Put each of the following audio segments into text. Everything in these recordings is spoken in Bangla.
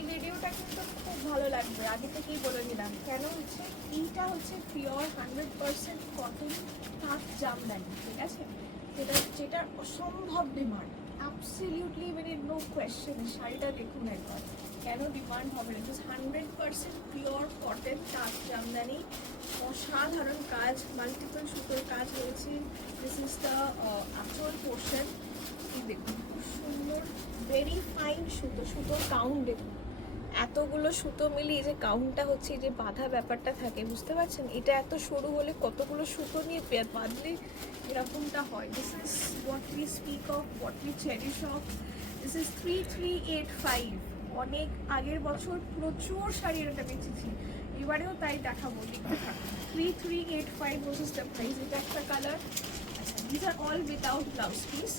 এই ভিডিওটা কিন্তু খুব ভালো লাগবে, আগে থেকেই বলে দিলাম। কেন হচ্ছে এইটা হচ্ছে পিওর 100% কটন তাঁত জামদানি, ঠিক আছে, যেটার অসম্ভব ডিমান্ড, অ্যাবসলিউটলি মানে নো কোয়েশ্চেন। শাড়িটা দেখুন একবার, কেন ডিমান্ড হবে না। 100% পিওর কটন তাঁত জামদানি, অসাধারণ কাজ, মাল্টিপল সুতোর কাজ রয়েছে। দিস ইজ দ্য আঁচল পোর্শন। দেখুন খুব সুন্দর, ভেরি ফাইন সুতো, সুতোর কাউন্ট দেখুন, এতগুলো সুতো মিলিয়ে যে কাউন্টটা হচ্ছে, যে বাঁধা ব্যাপারটা থাকে, বুঝতে পারছেন? এটা এত সরু হলে কতগুলো সুতো নিয়ে বাঁধলে এরকমটা হয়। This is what we speak of, what we cherish of. This is 3385। অনেক আগের বছর প্রচুর শাড়ি এটা বেঁচেছি, এবারেও তাই দেখাবো, দেখতে থাকুন। 3385 ভার্সেস দ্য প্রাইস। এটা একটা কালার। আচ্ছা, this are all without blouse piece.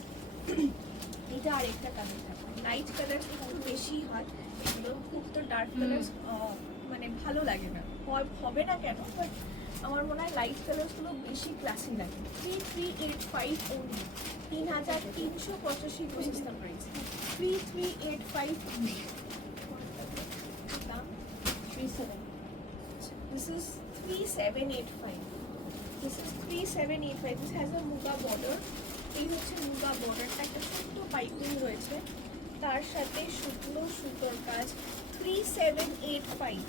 এটা আরেকটা কালার থাকে, লাইট কালার একটু বেশি হয়, এগুলো খুব তো ডার্ক কালার মানে ভালো লাগে না, হবে না কেন, বাট আমার মনে হয় লাইট কালারগুলো বেশি ক্লাসি লাগে। 3385 ওনলি, 3385 প্রসেসটা প্রাইস, 3385 ওনলি। দাম 37। This is 3785. This is 3785. This has a muga border. এই হচ্ছে মুগা বর্ডারটা, একটা ছোট্ট পাইপিং রয়েছে, তার সাথে শুকনো সুতোর কাজ। 3785,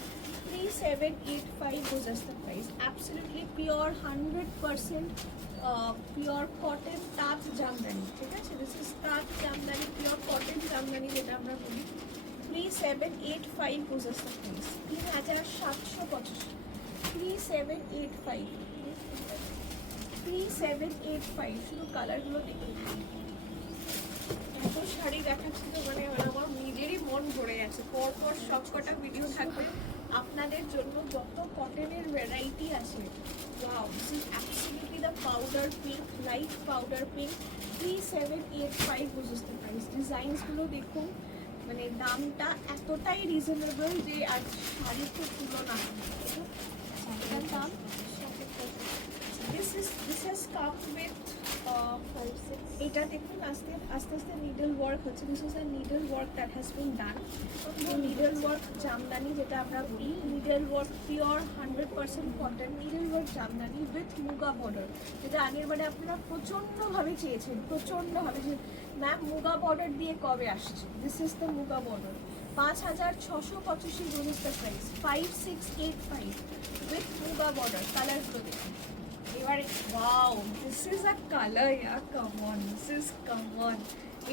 3785 was just the price. Absolutely pure 100% pure cotton তাঁত জামদানি, ঠিক আছে। দিস ইজ তাঁত জামদানি, পিওর কটন জামদানি যেটা আমরা বলি। 3785 was just the price. 3785, 3785, 3785। শুধু কালারগুলো দেখুন, এত শাড়ি দেখাচ্ছি তো মানে আমার নিজেরই মন ভরে গেছে। পরপর সব কটা ভিডিও থাকবে আপনাদের জন্য, যত কটনের ভ্যারাইটি আছে। Wow, this is absolutely the powder pink, light powder pink. 3785 বুঝেছ দ্য প্রাইস। ডিজাইনসগুলো দেখুন, মানে দামটা এতটাই রিজনেবল যে আর শাড়ির তো তুলনা নেই। এটার দাম this has come with এটা দেখুন আস্তে আস্তে নিডল ওয়ার্ক হচ্ছে। This is a needle work that has been done. Needle work Jamdani যেটা আমরা বলি, needle work pure 100% cotton needle work Jamdani with muga border, যেটা আগের বারে আপনারা প্রচণ্ডভাবে চেয়েছেন, প্রচণ্ডভাবে যে ম্যাম মুগা বর্ডার দিয়ে কবে আসছে। This is the muga border. 5685 rupees the price. 5685 with muga border. কালারগুলো দেখুন এবারে। Wow, this is a colour, yeah come on, this is come on.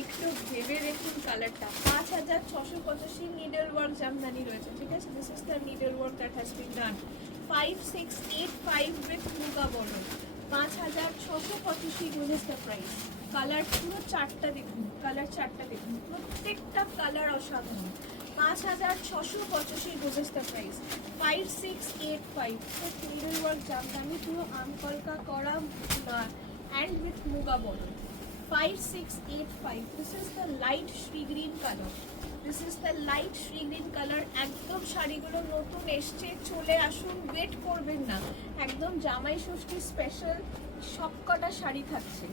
একটু ভেবে দেখুন কালারটা। 5685 নিডল ওয়ার্ক জামদানি রয়েছে, ঠিক আছে। This is the needle work that has been done. 5685 with muga border. 5685 rupees the price. Colour পুরো চারটা দেখুন, কালার চারটা দেখুন, প্রত্যেকটা কালার অসাধারণ। 5685 rupees the price. 5685 needle work Jamdani, পুরো আমকলকা করা and with muga border. 5685. This is the light shree green color. This is the light shree green color. একদম শাড়িগুলো নতুন এসছে, চলে আসুন, ওয়েট করবেন না। একদম জামাই ষষ্ঠী স্পেশাল সবকটা শাড়ি থাকছে।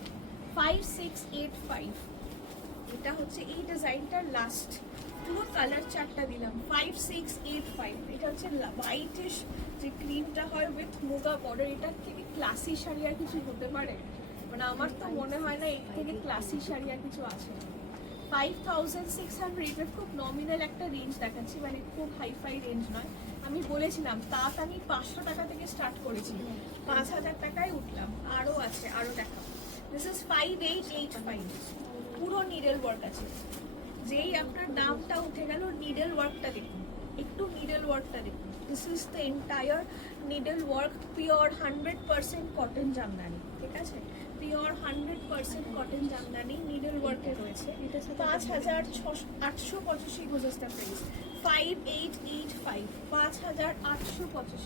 5685। এটা হচ্ছে এই ডিজাইনটার লাস্ট, পুরো কালার চারটা দিলাম। 5685। এটা হচ্ছে হোয়াইটিশ যে ক্রিমটা হয় উইথ মুগা বর্ডার। এটা থেকে ক্লাসি শাড়ি আর কিছু হতে পারে? মানে আমার তো মনে হয় না এর থেকে ক্লাসি শাড়ি আর কিছু আছে। 5600। এটা খুব নমিনাল একটা রেঞ্জ দেখাচ্ছি, মানে খুব হাইফাই রেঞ্জ নয়। আমি বলেছিলাম তাঁত আমি 500 টাকা থেকে স্টার্ট করেছি, 5000 টাকায় উঠলাম, আরও আছে, আরও দেখাবো। This is 5885। পুরো নিডল ওয়ার্ক আছে। যেই আপনার দামটা উঠে গেল, নিডল ওয়ার্কটা দেখুন, একটু নিডল ওয়ার্কটা দেখুন। This is the entire needle work, pure 100% cotton Jamdani, ঠিক আছে। পিওর 100% কটন জামদানি নিডল ওয়ার্কে রয়েছে। 5885 Gujarat price. 5885, 5885।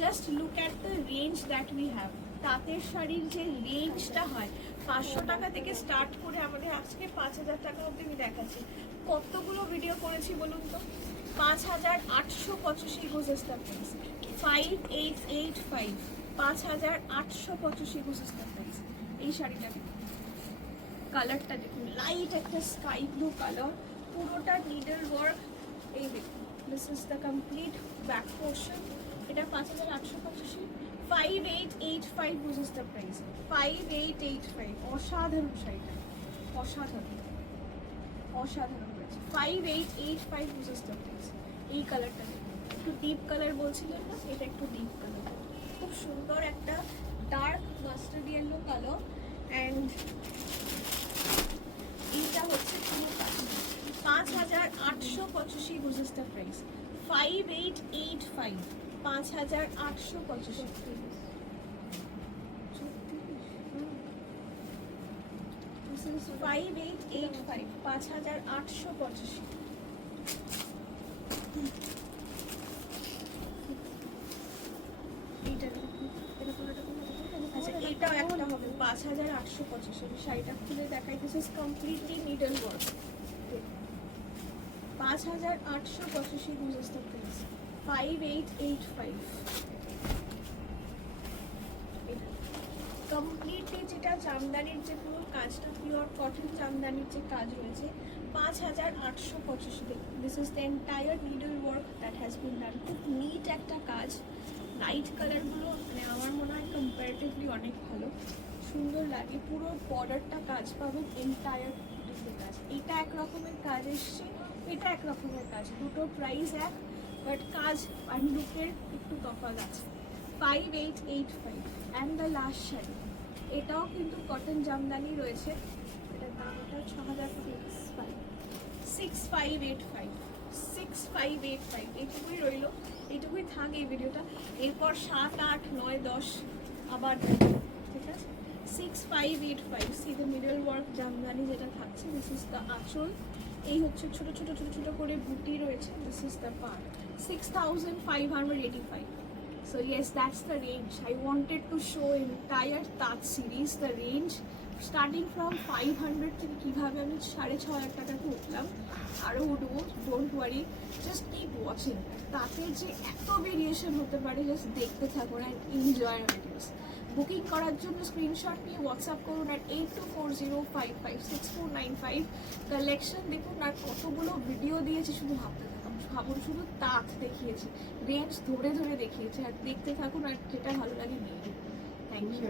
Just look at the range that we have. তাঁতের শাড়ির যে রেঞ্জটা হয় 500 টাকা থেকে স্টার্ট করে আমাদের আজকে 5000 টাকা অবধি আমি দেখাচ্ছি। কতগুলো ভিডিও করেছি বলুন তো? 5885 গুজরাট প্রাইস। 5885, 5885 গুজরাট প্রাইস। এই শাড়িটা দেখুন, কালারটা দেখুন, লাইট একটা স্কাই ব্লু কালার, পুরোটা নিডল ওয়ার্ক। এই দেখুন this is the complete back portion. এটা 5885, 5885 দিস ইজ দ্য প্রাইস, 5885। অসাধারণ শাড়িটা, অসাধারণ অসাধারণ price, 5885 this is the price. এই কালারটা একটু ডিপ কালার বলছিলেন না, এটা একটু ডিপ কালার, খুব সুন্দর একটা dark mustard yellow colour. And এইটা হচ্ছে পুরো 5885 দিস ইজ দ্য প্রাইস, 5885, 5885। 5885, 5885। আচ্ছা এটাও একটা হবে 5885। শাড়িটা খুলে দেখাই, this is completely needle work. 5885 this is the price, 5885। Completely যেটা জামদানির যে পুরো কাজটা, পিওর কটন জামদানির যে কাজ রয়েছে, 5885। This is the entire needle work that has been done. খুব নিট একটা কাজ, লাইট কালারগুলো মানে আমার মনে হয় কম্পারেটিভলি অনেক ভালো, সুন্দর লাগে। পুরো বর্ডারটা কাজ পাবেন, এন্টায়ার কাজ। এটা এক রকমের কাজ এসছে, এটা এক রকমের কাজ, দুটো প্রাইস এক, বাট কাজ আর লুকের একটু তফাৎ আছে। 5885। অ্যান্ড দ্য লাস্ট শাড়ি, এটাও কিন্তু কটন জামদানি রয়েছে, এটার দাম ওটা 6585, 6585। এইটুকুই রইলো, এইটুকুই থাক এই ভিডিওটা। এরপর 7, 8, 9, 10 আবার দেখো, ঠিক আছে। 6585, C the middle work Jamdani যেটা থাকছে, দিস ইজ দ্য আঁচল। এই হচ্ছে ছোট ছোট ছোট ছোট করে বুটি রয়েছে, this is the part, 6585। So yes, that's the range. I wanted to show entire Taj series, the range starting from 500 থেকে কিভাবে আমি 6500 টাকাতে উঠলাম, আরও উঠবো, don't worry, just keep watching. তাতে যে এত ভেরিয়েশন হতে পারে, জাস্ট দেখতে থাকুন অ্যান্ড এনজয় ভিডিওস। বুকিং করার জন্য স্ক্রিনশট নিয়ে হোয়াটসঅ্যাপ করুন at 8240556495। কালেকশন দেখুন, আর কতগুলো ভিডিও দিয়েছি, শুধু ভাবুন, শুধু তাক দেখিয়েছি, রেঞ্জ ধরে ধরে দেখিয়েছি, আর দেখতে থাকুন, আর যেটা ভালো লাগে নিয়ে। Thank you.